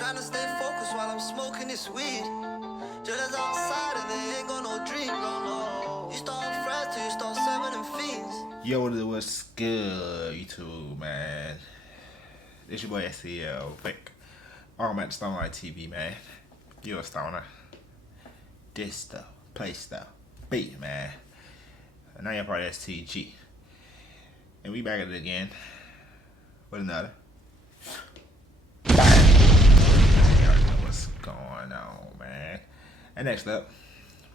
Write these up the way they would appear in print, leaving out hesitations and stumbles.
Trying to stay focused while I'm smoking this weed. Jealous outside and they ain't got no dream, no. You start fresh till you start serving them fiends. Yo, what's good, YouTube, man? It's your boy SEL, Vic. I'm at StonerLife TV, man. You a stoner. This stuff, play stuff, beat, man. And now you're part of STG. And we back at it again with another. You already know what's going on, man. And next up,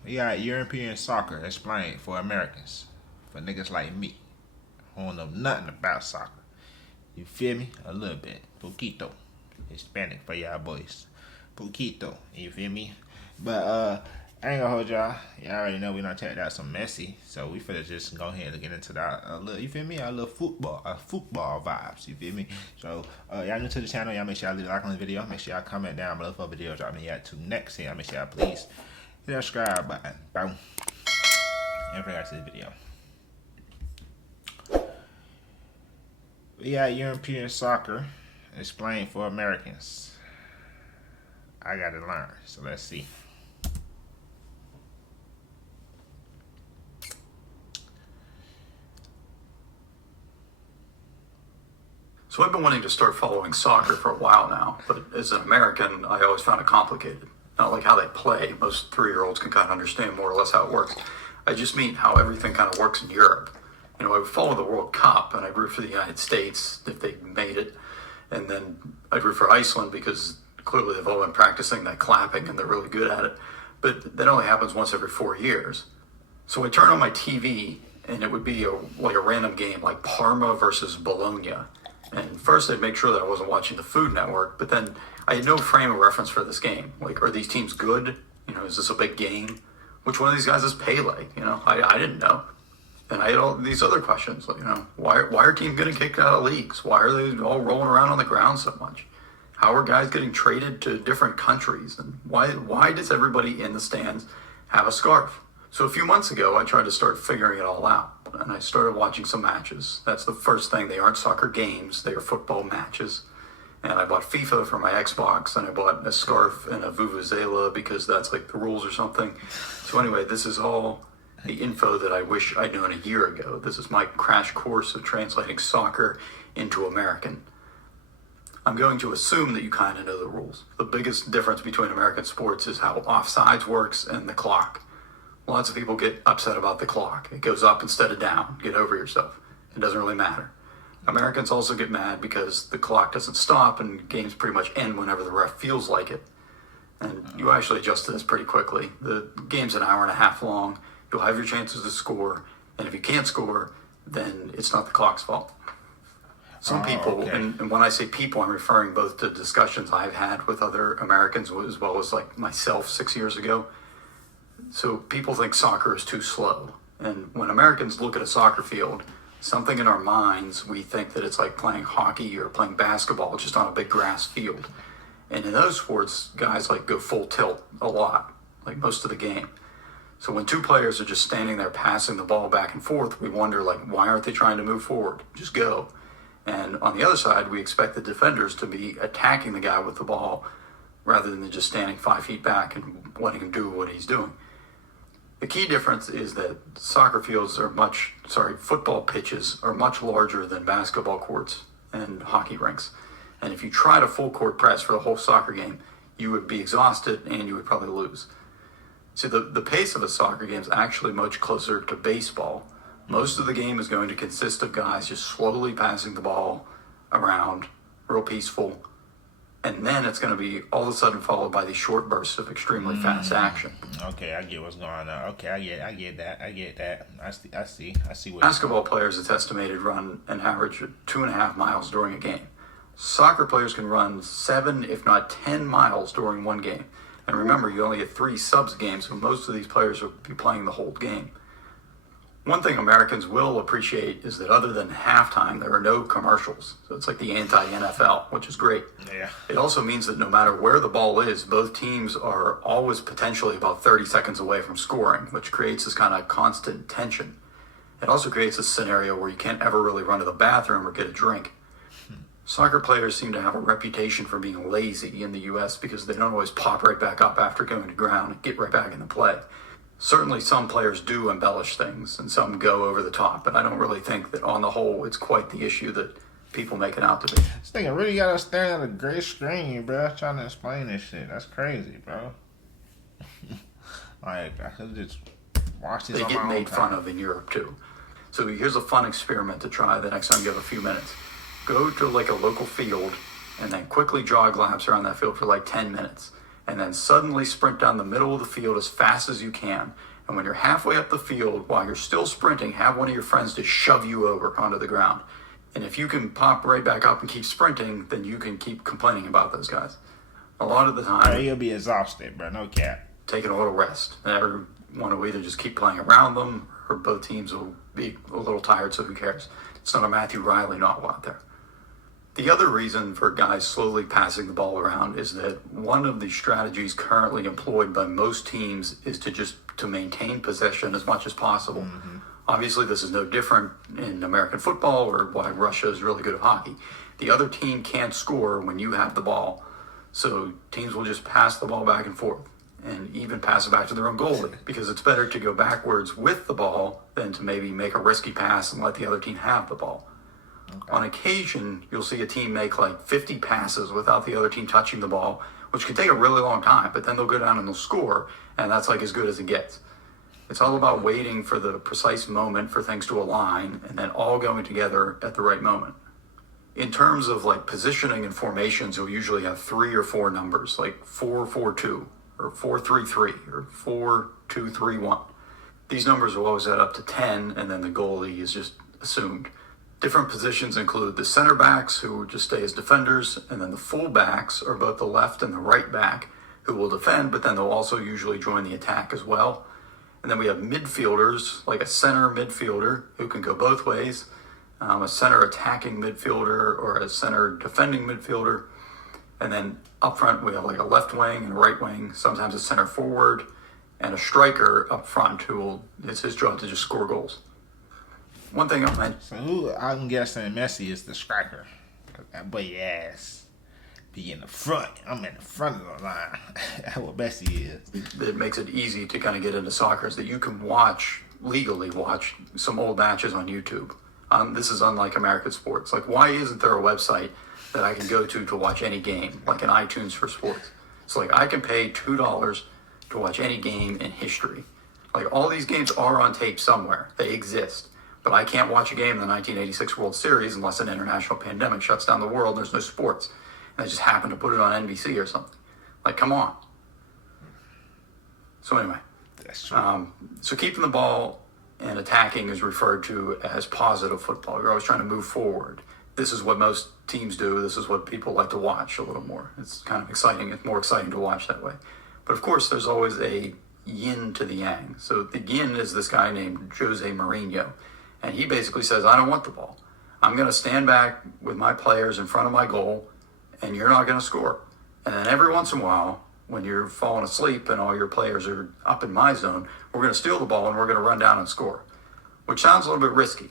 we got European soccer explained for Americans. For niggas like me, who don't know nothing about soccer. You feel me? A little bit. Poquito. Hispanic for y'all boys. Poquito. You feel me? But I ain't gonna hold y'all. Y'all already know we done checked out some Messi. So we finna just go ahead and get into that little, you feel me? A little football vibes. You feel me? So y'all new to the channel, y'all make sure y'all leave a like on the video. Make sure y'all comment down below for videos y'all me at to next. Y'all make sure y'all please hit that subscribe button. Boom. And bring us to the video. We got European soccer explained for Americans. I gotta learn, so let's see. So I've been wanting to start following soccer for a while now, but as an American, I always found it complicated. Not like how they play. Most 3-year-olds can kind of understand more or less how it works. I just mean how everything kind of works in Europe. You know, I would follow the World Cup, and I'd root for the United States if they made it. And then I'd root for Iceland because clearly they've all been practicing that clapping, and they're really good at it. But that only happens once every 4 years. So I'd turn on my TV, and it would be like a random game, like Parma versus Bologna. And first I'd make sure that I wasn't watching the Food Network, but then I had no frame of reference for this game. Like, are these teams good? You know, is this a big game? Which one of these guys is Pele? You know, I didn't know. And I had all these other questions, like, you know, why are teams getting kicked out of leagues? Why are they all rolling around on the ground so much? How are guys getting traded to different countries? And why does everybody in the stands have a scarf? So a few months ago, I tried to start figuring it all out. And I started watching some matches. That's the first thing. They aren't soccer games. They are football matches. And I bought FIFA for my Xbox, and I bought a scarf and a vuvuzela because that's like the rules or something. So anyway, this is all the info that I wish I'd known a year ago. This is my crash course of translating soccer into American. I'm going to assume that you kind of know the rules. The biggest difference between American sports is how offsides works and the clock. Lots of people get upset about the clock. It goes up instead of down. Get over yourself. It doesn't really matter. Americans also get mad because the clock doesn't stop and games pretty much end whenever the ref feels like it. And you actually adjust to this pretty quickly. The game's an hour and a half long. You'll have your chances to score, and if you can't score, then it's not the clock's fault. Some people, okay. and when I say people, I'm referring both to discussions I've had with other Americans as well as like myself 6 years ago. So people think soccer is too slow. And when Americans look at a soccer field, something in our minds, we think that it's like playing hockey or playing basketball just on a big grass field. And in those sports, guys like go full tilt a lot, like most of the game. So when two players are just standing there passing the ball back and forth, we wonder, like, why aren't they trying to move forward? Just go. And on the other side, we expect the defenders to be attacking the guy with the ball rather than just standing 5 feet back and letting him do what he's doing. The key difference is that football pitches are much larger than basketball courts and hockey rinks. And if you tried a full court press for the whole soccer game, you would be exhausted and you would probably lose. See, the pace of a soccer game is actually much closer to baseball. Most of the game is going to consist of guys just slowly passing the ball around, real peaceful, and then it's going to be all of a sudden followed by these short bursts of extremely fast action. Okay, I get what's going on. Okay, I get that. I see what Basketball players, it's estimated, run an average of 2.5 miles during a game. Soccer players can run 7, if not 10 miles during one game. And remember, you only get 3 subs games, so most of these players will be playing the whole game. One thing Americans will appreciate is that other than halftime, there are no commercials. So it's like the anti-NFL, which is great. Yeah. It also means that no matter where the ball is, both teams are always potentially about 30 seconds away from scoring, which creates this kind of constant tension. It also creates a scenario where you can't ever really run to the bathroom or get a drink. Soccer players seem to have a reputation for being lazy in the U.S. because they don't always pop right back up after going to ground and get right back into play. Certainly some players do embellish things and some go over the top, but I don't really think that on the whole it's quite the issue that people make it out to be. This nigga really got us staring at a gray screen, bro, trying to explain this shit. That's crazy, bro. Like, I could just watch this They on get my made own fun time. of in Europe too. So here's a fun experiment to try the next time you have a few minutes. Go to like a local field and then quickly jog laps around that field for like 10 minutes. And then suddenly sprint down the middle of the field as fast as you can. And when you're halfway up the field, while you're still sprinting, have one of your friends to shove you over onto the ground. And if you can pop right back up and keep sprinting, then you can keep complaining about those guys. A lot of the Bro, time, you'll be exhausted, bro. No cap. taking a little rest. And everyone will either just keep playing around them, or both teams will be a little tired, so who cares? It's not a Matthew Riley novel out there. The other reason for guys slowly passing the ball around is that one of the strategies currently employed by most teams is to maintain possession as much as possible. Mm-hmm. Obviously, this is no different in American football or why Russia is really good at hockey. The other team can't score when you have the ball, so teams will just pass the ball back and forth and even pass it back to their own goalie because it's better to go backwards with the ball than to maybe make a risky pass and let the other team have the ball. Okay. On occasion, you'll see a team make like 50 passes without the other team touching the ball, which can take a really long time, but then they'll go down and they'll score, and that's like as good as it gets. It's all about waiting for the precise moment for things to align and then all going together at the right moment. In terms of like positioning and formations, you'll usually have 3 or 4 numbers, like 4-4-2 or 4-3-3 or 4-2-3-1. These numbers will always add up to 10, and then the goalie is just assumed. Different positions include the center backs, who just stay as defenders, and then the full backs are both the left and the right back, who will defend, but then they'll also usually join the attack as well. And then we have midfielders, like a center midfielder, who can go both ways, a center attacking midfielder or a center defending midfielder. And then up front, we have like a left wing and a right wing, sometimes a center forward, and a striker up front it's his job to just score goals. One thing I'll mention. So who I'm guessing Messi is the striker. That boy ass be in the front. I'm in the front of the line. That's what Messi is. That makes it easy to kind of get into soccer is that you can legally watch some old matches on YouTube. This is unlike American sports. Like, why isn't there a website that I can go to watch any game, like an iTunes for sports? So like I can pay $2 to watch any game in history. Like all these games are on tape somewhere. They exist. But I can't watch a game in the 1986 World Series unless an international pandemic shuts down the world and there's no sports. And I just happen to put it on NBC or something. Like, come on. So anyway. That's true. So keeping the ball and attacking is referred to as positive football. You're always trying to move forward. This is what most teams do. This is what people like to watch a little more. It's kind of exciting. It's more exciting to watch that way. But of course, there's always a yin to the yang. So the yin is this guy named Jose Mourinho. And he basically says, I don't want the ball. I'm going to stand back with my players in front of my goal, and you're not going to score. And then every once in a while, when you're falling asleep and all your players are up in my zone, we're going to steal the ball and we're going to run down and score. Which sounds a little bit risky,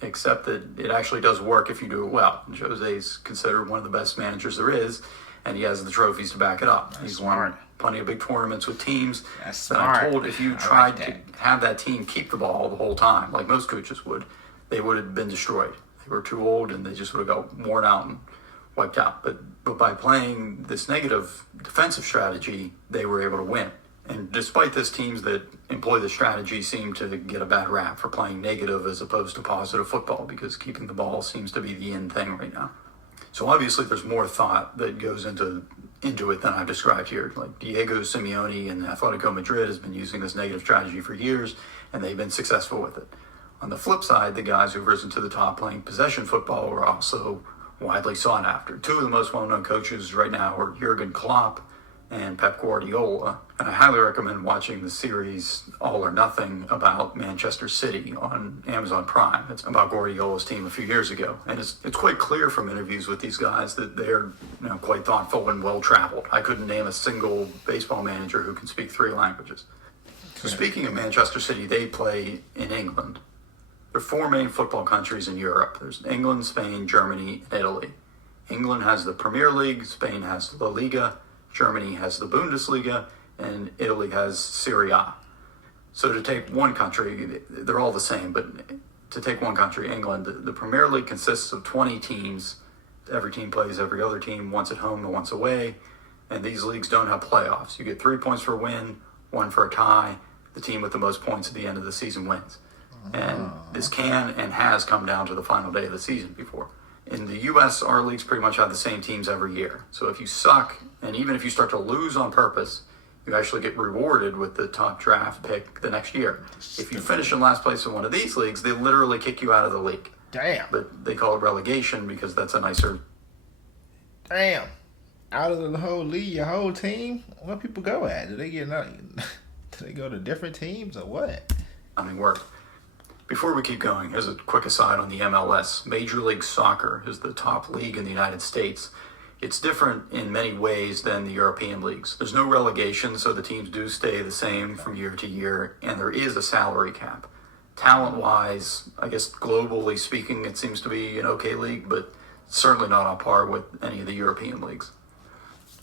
except that it actually does work if you do it well. Jose's considered one of the best managers there is, and he has the trophies to back it up. He's won plenty of big tournaments with teams. That's but smart. I'm told if you tried to have that team keep the ball the whole time, like most coaches would, they would have been destroyed. They were too old and they just would have got worn out and wiped out. But by playing this negative defensive strategy, they were able to win. And despite this, teams that employ this strategy seem to get a bad rap for playing negative as opposed to positive football, because keeping the ball seems to be the in thing right now. So obviously there's more thought that goes into it than I've described here. Like Diego Simeone and Atletico Madrid has been using this negative strategy for years, and they've been successful with it. On the flip side, the guys who've risen to the top playing possession football are also widely sought after. Two of the most well-known coaches right now are Jurgen Klopp and Pep Guardiola. And I highly recommend watching the series All or Nothing about Manchester City on Amazon Prime. It's about Guardiola's team a few years ago. And it's quite clear from interviews with these guys that they're quite thoughtful and well-traveled. I couldn't name a single baseball manager who can speak 3 languages. So speaking of Manchester City, they play in England. There are 4 main football countries in Europe. There's England, Spain, Germany, and Italy. England has the Premier League, Spain has La Liga, Germany has the Bundesliga, and Italy has Serie A. So to take one country, they're all the same, but to take one country, England, the Premier League consists of 20 teams. Every team plays every other team, once at home and once away. And these leagues don't have playoffs. You get 3 points for a win, 1 for a tie. The team with the most points at the end of the season wins. And this can and has come down to the final day of the season before. In the U.S., our leagues pretty much have the same teams every year. So if you suck, and even if you start to lose on purpose, you actually get rewarded with the top draft pick the next year. If you finish in last place in one of these leagues, they literally kick you out of the league. Damn. But they call it relegation because that's a nicer... Damn. Out of the whole league, your whole team? Where people go at? Do they get nothing? Do they go to different teams or what? Work. Before we keep going, here's a quick aside on the MLS. Major League Soccer is the top league in the United States. It's different in many ways than the European leagues. There's no relegation, so the teams do stay the same from year to year, and there is a salary cap. Talent-wise, I guess globally speaking, it seems to be an okay league, but certainly not on par with any of the European leagues.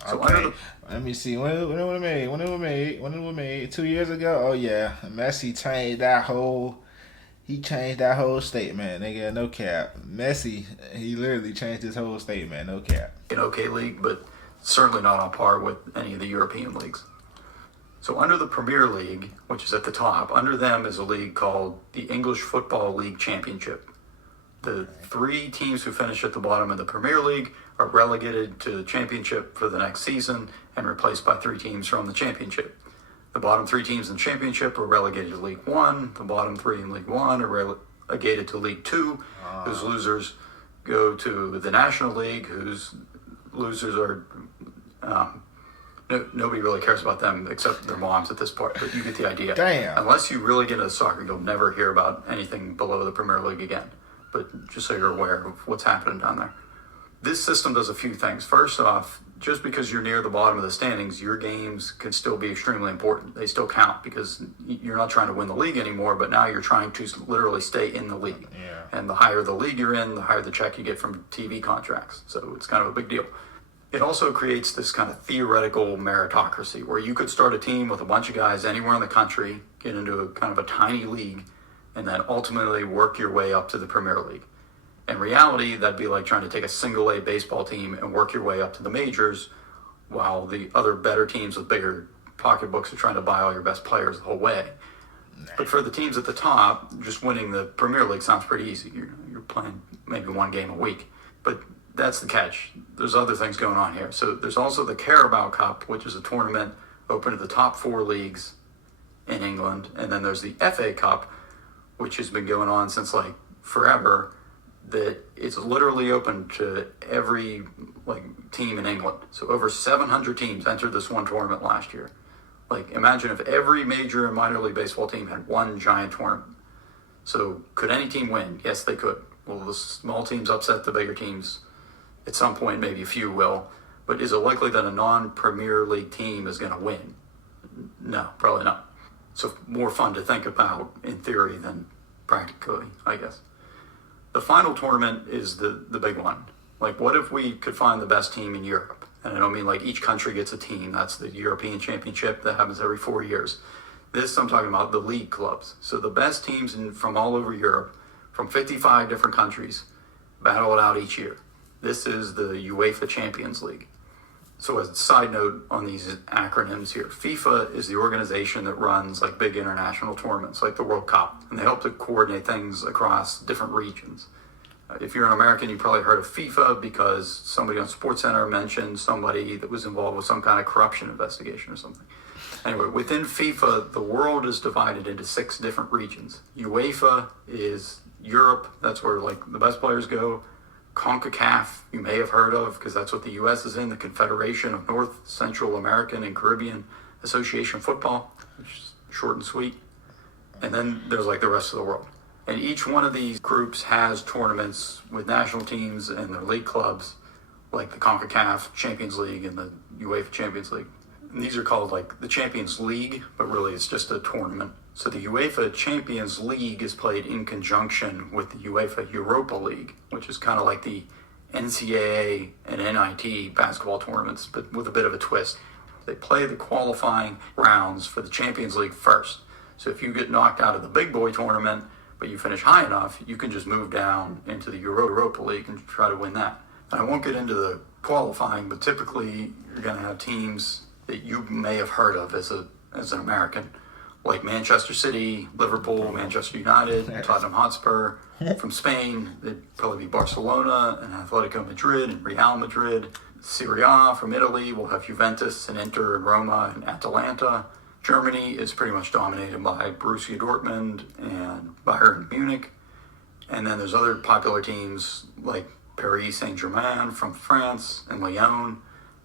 So okay, let me see. When it was made? 2 years ago? Oh yeah, Messi changed that whole. He changed that whole statement, nigga. No cap. Messi, he literally changed his whole statement. No cap. An okay league, but certainly not on par with any of the European leagues. So under the Premier League, which is at the top, under them is a league called the English Football League Championship. The 3 teams who finish at the bottom of the Premier League are relegated to the Championship for the next season and replaced by 3 teams from the Championship. The bottom 3 teams in the Championship are relegated to League 1. The bottom 3 in League 1 are relegated to League 2, whose losers go to the National League, whose losers are... nobody really cares about them except their moms at this point, but you get the idea. Damn. Unless you really get into soccer, you'll never hear about anything below the Premier League again. But just so you're aware of what's happening down there. This system does a few things. First off, just because you're near the bottom of the standings, your games can still be extremely important. They still count because you're not trying to win the league anymore, but now you're trying to literally stay in the league. Yeah. And the higher the league you're in, the higher the check you get from TV contracts. So it's kind of a big deal. It also creates this kind of theoretical meritocracy where you could start a team with a bunch of guys anywhere in the country, get into a kind of a tiny league, and then ultimately work your way up to the Premier League. In reality, that'd be like trying to take a single-A baseball team and work your way up to the majors while the other better teams with bigger pocketbooks are trying to buy all your best players the whole way. But for the teams at the top, just winning the Premier League sounds pretty easy. You're playing maybe 1 game a week. But that's the catch. There's other things going on here. So there's also the Carabao Cup, which is a tournament open to the top 4 leagues in England. And then there's the FA Cup, which has been going on since like forever, that it's literally open to every team in England. So over 700 teams entered this one tournament last year. Like, imagine if every major and minor league baseball team had one giant tournament. So could any team win? Yes, they could. Will the small teams upset the bigger teams? At some point, maybe a few will. But is it likely that a non-Premier League team is going to win? No, probably not. So more fun to think about in theory than practically, I guess. The final tournament is the big one. Like, what if we could find the best team in Europe? And I don't mean like each country gets a team. That's the European Championship that happens every 4 years. This, I'm talking about the league clubs. So the best teams from all over Europe, from 55 different countries, battle it out each year. This is the UEFA Champions League. So as a side note on these acronyms here, FIFA is the organization that runs like big international tournaments like the World Cup, and they help to coordinate things across different regions. If you're an American, you probably heard of FIFA because somebody on SportsCenter mentioned somebody that was involved with some kind of corruption investigation or something. Anyway, within FIFA, the world is divided into 6 different regions. UEFA is Europe, that's where like the best players go. CONCACAF, you may have heard of because that's what the U.S. is in, the Confederation of North, Central American, and Caribbean Association Football, which is short and sweet. And then there's like the rest of the world. And each one of these groups has tournaments with national teams and their league clubs, like the CONCACAF Champions League and the UEFA Champions League. And these are called like the Champions League, but really it's just a tournament. So the UEFA Champions League is played in conjunction with the UEFA Europa League, which is kind of like the NCAA and NIT basketball tournaments, but with a bit of a twist. They play the qualifying rounds for the Champions League first. So if you get knocked out of the big boy tournament, but you finish high enough, you can just move down into the Europa League and try to win that. And I won't get into the qualifying, but typically you're going to have teams that you may have heard of as an American, like Manchester City, Liverpool, Manchester United, Tottenham Hotspur. From Spain, they'd probably be Barcelona and Atletico Madrid and Real Madrid. Serie A from Italy will have Juventus and Inter and Roma and Atalanta. Germany is pretty much dominated by Borussia Dortmund and Bayern Munich. And then there's other popular teams like Paris Saint-Germain from France and Lyon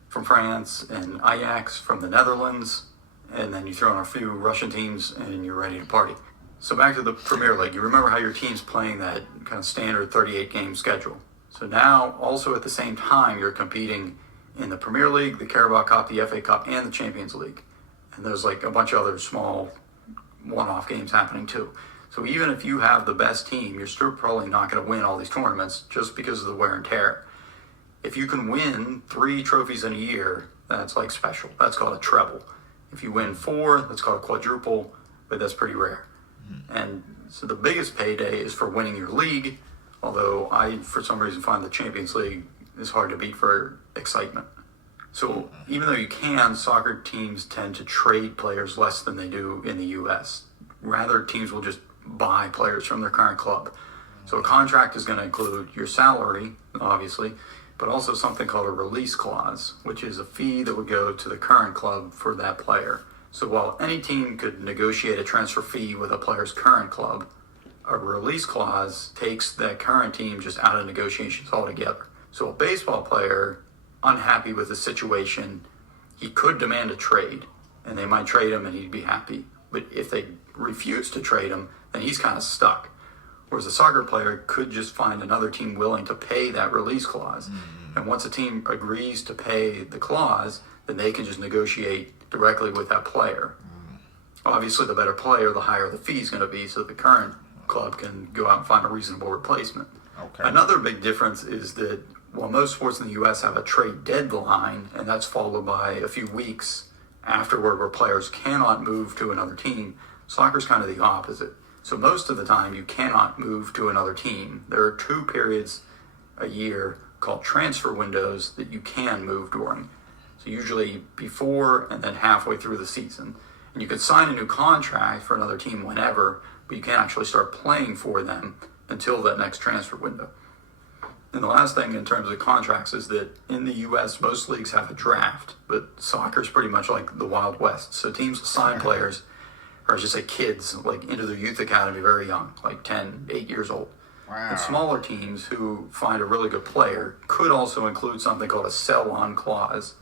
from France and Ajax from the Netherlands. And then you throw in a few Russian teams and you're ready to party. So back to the Premier League. You remember how your team's playing that kind of standard 38-game schedule. So now, also at the same time, you're competing in the Premier League, the Carabao Cup, the FA Cup, and the Champions League. And there's like a bunch of other small one-off games happening too. So even if you have the best team, you're still probably not going to win all these tournaments just because of the wear and tear. If you can win 3 trophies in a year, that's like special. That's called a treble. If you win 4, that's called a quadruple, but that's pretty rare. And so the biggest payday is for winning your league, although I, for some reason, find the Champions League is hard to beat for excitement. So even though you can, soccer teams tend to trade players less than they do in the U.S. Rather, teams will just buy players from their current club. So a contract is going to include your salary, obviously, but also something called a release clause, which is a fee that would go to the current club for that player. So while any team could negotiate a transfer fee with a player's current club, a release clause takes that current team just out of negotiations altogether. So a baseball player, unhappy with the situation, he could demand a trade, and they might trade him and he'd be happy. But if they refuse to trade him, then he's kind of stuck. Whereas a soccer player could just find another team willing to pay that release clause. And once a team agrees to pay the clause, then they can just negotiate directly with that player. Obviously, the better player, the higher the fee is going to be, so the current club can go out and find a reasonable replacement. Okay. Another big difference is that while most sports in the U.S. have a trade deadline, and that's followed by a few weeks afterward where players cannot move to another team, soccer's kind of the opposite. So most of the time, you cannot move to another team. There are 2 periods a year called transfer windows that you can move during. So usually before and then halfway through the season. And you can sign a new contract for another team whenever, but you can't actually start playing for them until that next transfer window. And the last thing in terms of contracts is that in the U.S., most leagues have a draft, but soccer's pretty much like the Wild West. So teams will sign players, or I should say kids, like into their youth academy very young, like 10, 8 years old. Wow. And smaller teams who find a really good player could also include something called a sell-on clause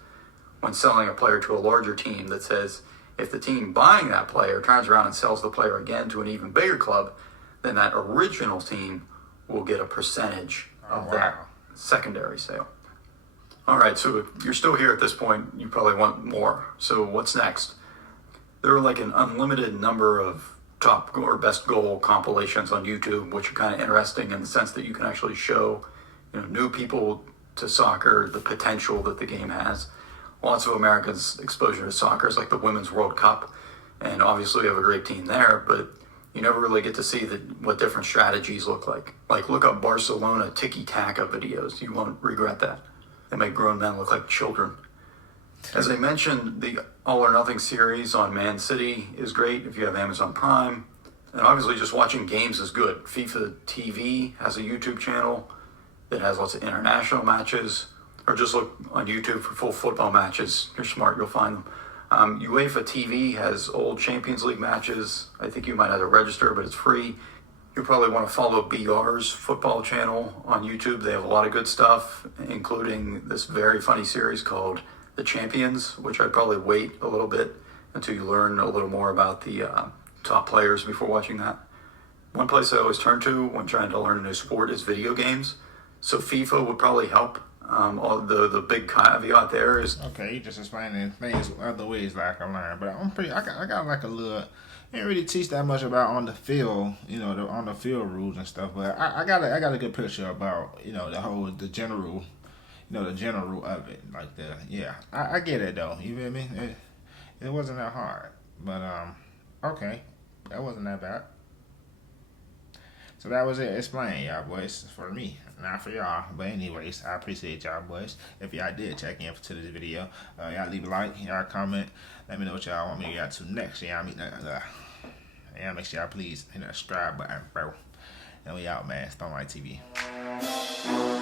when selling a player to a larger team that says if the team buying that player turns around and sells the player again to an even bigger club, then that original team will get a percentage of that secondary sale. All right, so if you're still here at this point, you probably want more. So what's next? There are like an unlimited number of top or best goal compilations on YouTube, which are kind of interesting in the sense that you can actually show, new people to soccer the potential that the game has. Lots of Americans' exposure to soccer is like the Women's World Cup, and obviously we have a great team there, but you never really get to see what different strategies look like. Like, look up Barcelona tiki-taka videos. You won't regret that. They make grown men look like children. As I mentioned, the All or Nothing series on Man City is great if you have Amazon Prime. And obviously just watching games is good. FIFA TV has a YouTube channel that has lots of international matches. Or just look on YouTube for full football matches. You're smart, you'll find them. UEFA TV has old Champions League matches. I think you might have to register, but it's free. You probably want to follow BR's football channel on YouTube. They have a lot of good stuff, including this very funny series called The Champions, which I'd probably wait a little bit until you learn a little more about the top players before watching that. One place I always turn to when trying to learn a new sport is video games. So FIFA would probably help. All the big caveat there is Okay, you just explaining things other ways like I learned, but I got like a little didn't really teach that much about on the field, you know, on the field rules and stuff. But I got a good picture about, you know, the general, you know, the general of it. Like I get it though. You feel me? It wasn't that hard, but okay, that wasn't that bad. So that was it. Explain, y'all boys, for me, not for y'all. But anyways, I appreciate y'all boys. If y'all did check in to this video, y'all leave a like, y'all comment. Let me know what y'all want me to get to next. Y'all make sure y'all please hit that subscribe button, bro. And we out, man. StonerLife TV.